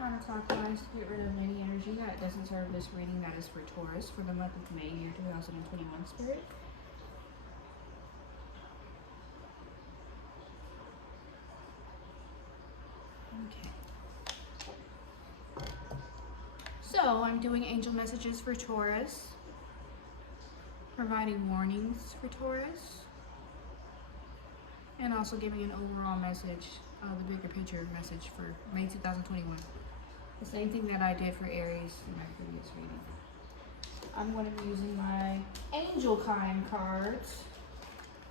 Counterclockwise to get rid of any energy that doesn't serve this reading. That is for Taurus for the month of May, year 2021, Spirit. Okay. So I'm doing angel messages for Taurus, providing warnings for Taurus, and also giving an overall message, the bigger picture message for May 2021. The same thing that I did for Aries in my previous reading. I'm going to be using my Angel Kind cards.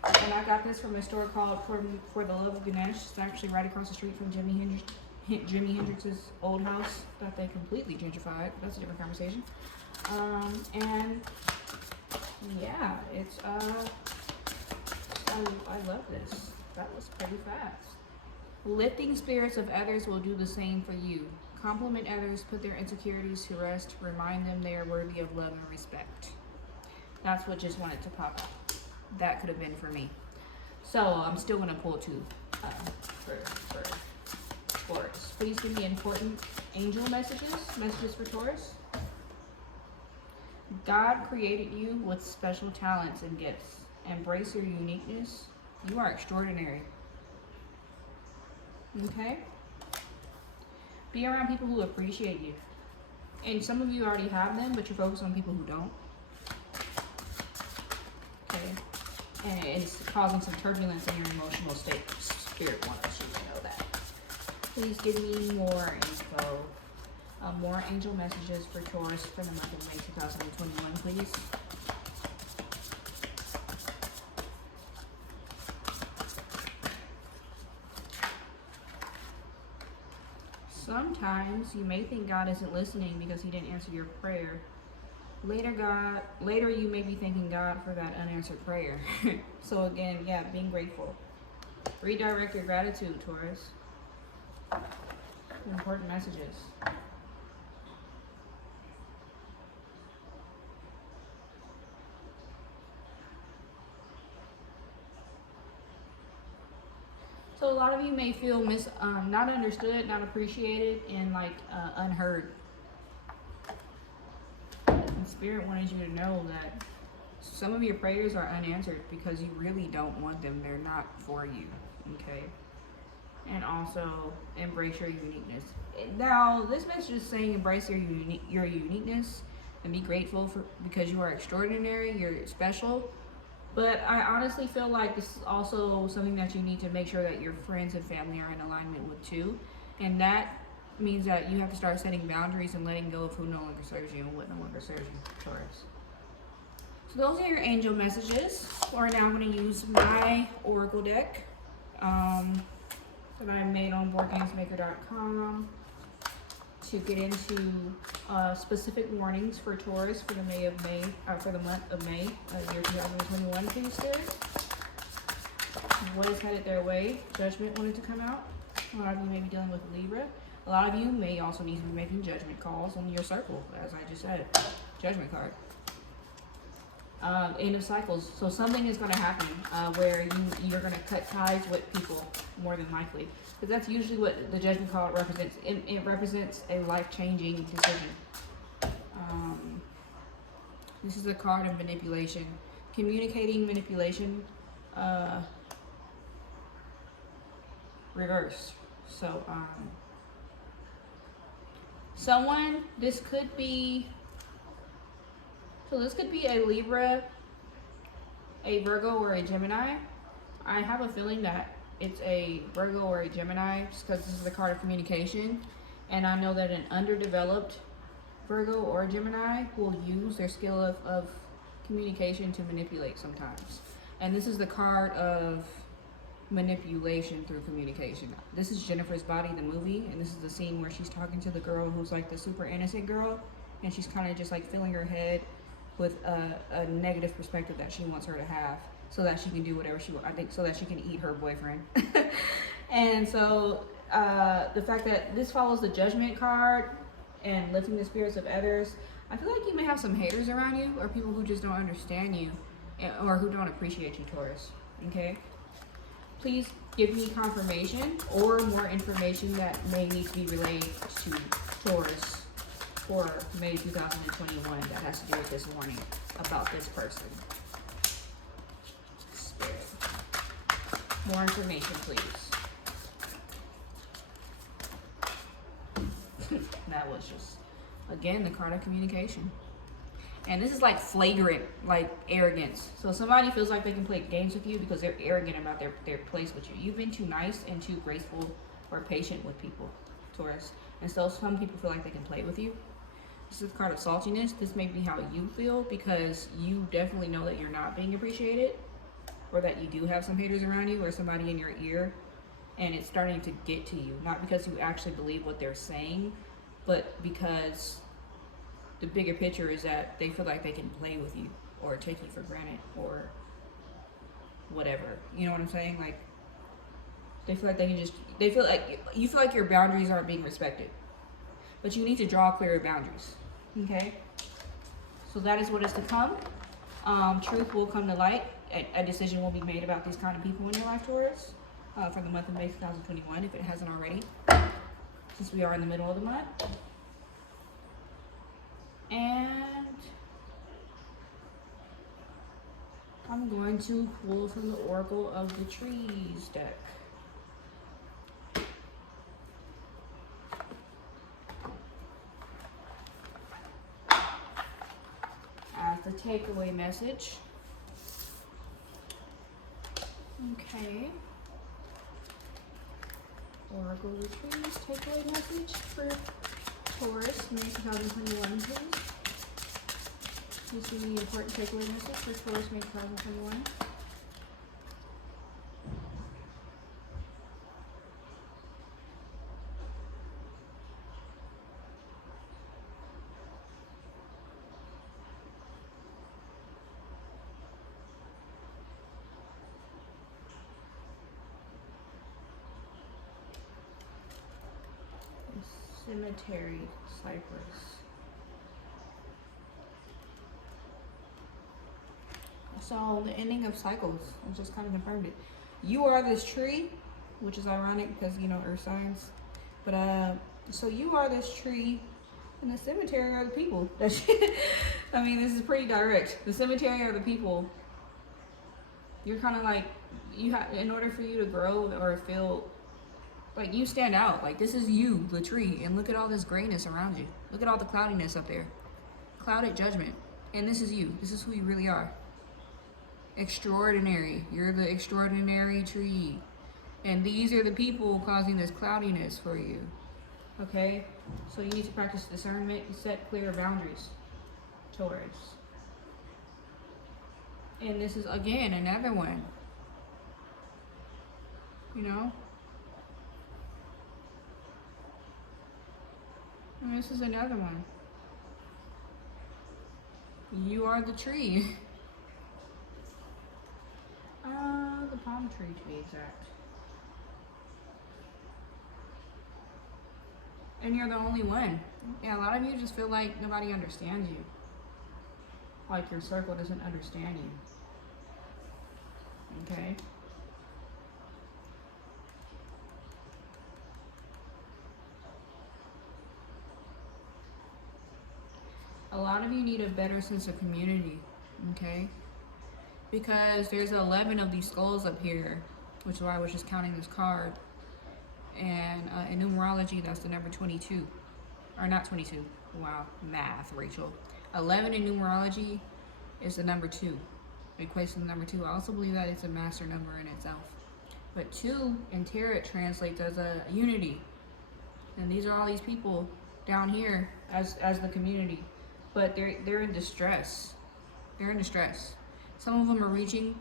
And I got this from a store called For the Love of Ganesh. It's actually right across the street from Jimi Hendrix's old house that they completely gentrified. That's a different conversation. And yeah, it's I love this. That was pretty fast. Lifting spirits of others will do the same for you. Compliment others, put their insecurities to rest, remind them they are worthy of love and respect. That's what just wanted to pop up. That could have been for me. So I'm still going to pull two for Taurus. Please give me important angel messages for Taurus. God created you with special talents and gifts. Embrace your uniqueness. You are extraordinary. Okay? Be around people who appreciate you. And some of you already have them, but you're focused on people who don't. Okay? And it's causing some turbulence in your emotional state. Spirit wants you to know that. Please give me more info. More angel messages for Taurus for the month of May 2021, please. Sometimes you may think God isn't listening because he didn't answer your prayer. Later you may be thanking God for that unanswered prayer. So again, yeah, being grateful. Redirect your gratitude, Taurus. Important messages. So a lot of you may feel not understood, not appreciated, and like unheard. And Spirit wanted you to know that some of your prayers are unanswered because you really don't want them. They're not for you, okay? And also embrace your uniqueness. Now, this message is saying embrace your uniqueness and be grateful because you are extraordinary, you're special. But I honestly feel like this is also something that you need to make sure that your friends and family are in alignment with too. And that means that you have to start setting boundaries and letting go of who no longer serves you and what no longer serves you, Taurus. So those are your angel messages. Or now I'm going to use my Oracle deck that I made on boardgamesmaker.com to get into specific warnings for Taurus for the month of May, year 2021, please, Spirit. What is headed their way? Judgment wanted to come out. A lot of you may be dealing with Libra. A lot of you may also need to be making judgment calls in your circle, as I just said. Judgment card. End of cycles. So something is going to happen where you're going to cut ties with people more than likely. Because that's usually what the judgment card represents. It represents a life-changing decision. This is a card of manipulation. Communicating manipulation reverse. So this could be a Libra, a Virgo, or a Gemini. I have a feeling that it's a Virgo or a Gemini just because this is the card of communication. And I know that an underdeveloped Virgo or a Gemini will use their skill of communication to manipulate sometimes. And this is the card of manipulation through communication. This is Jennifer's Body, the movie. And this is the scene where she's talking to the girl who's like the super innocent girl. And she's kind of just like filling her head with a negative perspective that she wants her to have so that she can do whatever she wants. I think so that she can eat her boyfriend. And so the fact that this follows the Judgment card and lifting the spirits of others, I feel like you may have some haters around you or people who just don't understand you or who don't appreciate you, Taurus. Okay? please give me confirmation or more information that may need to be relayed to Taurus for May 2021 that has to do with this warning about this person. Spirit. More information, please. That was just, again, the card of communication. And this is like flagrant, like arrogance. So somebody feels like they can play games with you because they're arrogant about their place with you. You've been too nice and too graceful or patient with people, Taurus. And so some people feel like they can play with you. This is the card of saltiness. This may be how you feel because you definitely know that you're not being appreciated, or that you do have some haters around you or somebody in your ear, and it's starting to get to you. Not because you actually believe what they're saying, but because the bigger picture is that they feel like they can play with you or take you for granted or whatever. You know what I'm saying? Like, they feel like they can just, they feel like, you feel like your boundaries aren't being respected. But you need to draw clearer boundaries, okay? So that is what is to come. Truth will come to light. A decision will be made about these kind of people in your life, Taurus, for the month of May 2021, if it hasn't already, since we are in the middle of the month. And I'm going to pull from the Oracle of the Trees deck. As the takeaway message. Okay. Oracle of the Trees takeaway message for Taurus, May 2021, please. This is the important takeaway message for Taurus, May 2021. Cemetery cypress. So the ending of cycles, I just kind of confirmed it. You are this tree, which is ironic because, you know, earth signs. But so you are this tree, and the cemetery are the people. I mean, this is pretty direct. The cemetery are the people. You're kind of like, you have, in order for you to grow or feel like you stand out, like this is you, the tree, and look at all this grayness around you. Look at all the cloudiness up there. Clouded judgment. And this is you. This is who you really are. Extraordinary. You're the extraordinary tree. And these are the people causing this cloudiness for you. Okay? So you need to practice discernment and set clear boundaries, Taurus. And this is, again, another one. You know? And this is another one. You are the tree. The palm tree to be exact. And you're the only one. Yeah, a lot of you just feel like nobody understands you. Like your circle doesn't understand you. Okay? A lot of you need a better sense of community, okay? Because there's 11 of these skulls up here, which is why I was just counting this card. And in numerology, that's the number 22. Or not 22. Wow, math, Rachel. 11 in numerology is the number 2. It equates to the number 2. I also believe that it's a master number in itself. But 2 in tarot translates as a unity. And these are all these people down here as the community. But they're in distress. They're in distress. Some of them are reaching,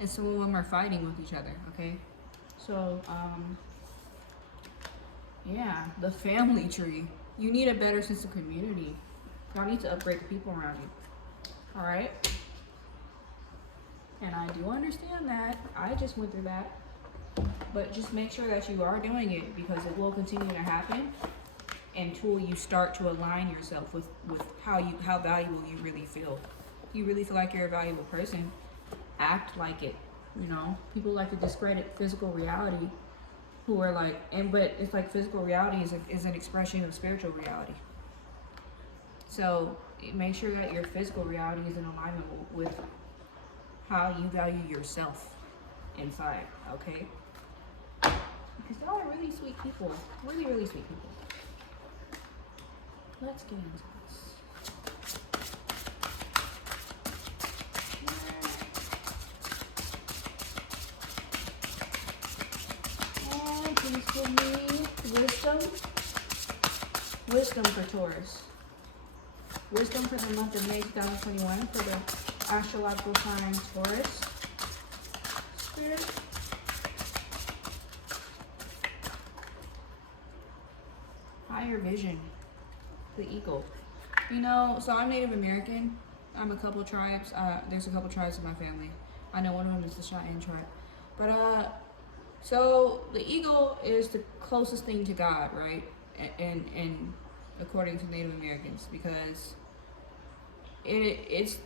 and some of them are fighting with each other, okay? So, yeah, the family tree. You need a better sense of community. Y'all need to upgrade the people around you, all right? And I do understand that. I just went through that. But just make sure that you are doing it, because it will continue to happen until you start to align yourself with how valuable you really feel. You really feel like you're a valuable person, act like it. You know, people like to discredit physical reality, who are like, but it's like physical reality is an expression of spiritual reality. So make sure that your physical reality is in alignment with how you value yourself inside, okay? Because y'all are really sweet people. Really, really sweet people. Let's get into this. And please give me wisdom. Wisdom for Taurus. Wisdom for the month of May 2021 for the astrological sign Taurus. Spirit. Higher vision. The eagle. You know, so I'm Native American. I'm a couple tribes. There's a couple tribes in my family. I know one of them is the Cheyenne tribe. But so the eagle is the closest thing to God, right? And according to Native Americans, because it's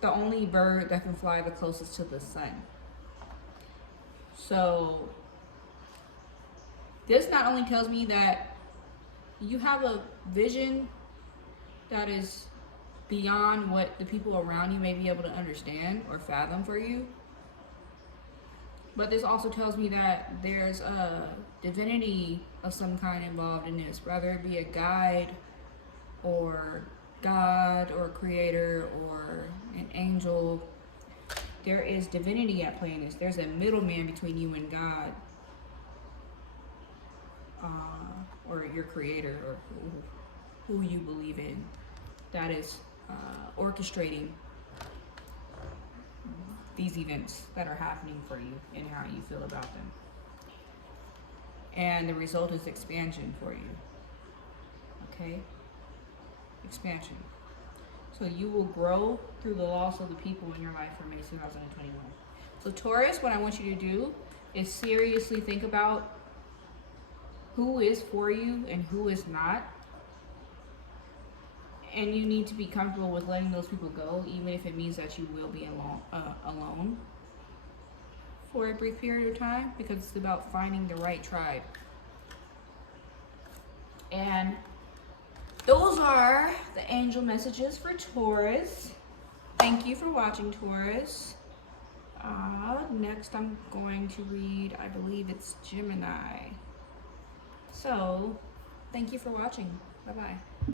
the only bird that can fly the closest to the sun. So this not only tells me that you have a vision that is beyond what the people around you may be able to understand or fathom for you, but this also tells me that there's a divinity of some kind involved in this, whether it be a guide or God or creator or an angel. There is divinity at play in this. There's a middleman between you and God, or your creator, or who you believe in, that is orchestrating these events that are happening for you and how you feel about them. And the result is expansion for you. Okay? Expansion. So you will grow through the loss of the people in your life for May 2021. So Taurus, what I want you to do is seriously think about who is for you and who is not. And you need to be comfortable with letting those people go, even if it means that you will be alone for a brief period of time, because it's about finding the right tribe. And those are the angel messages for Taurus. Thank you for watching, Taurus. Next I'm going to read, I believe it's Gemini. So, thank you for watching. Bye-bye.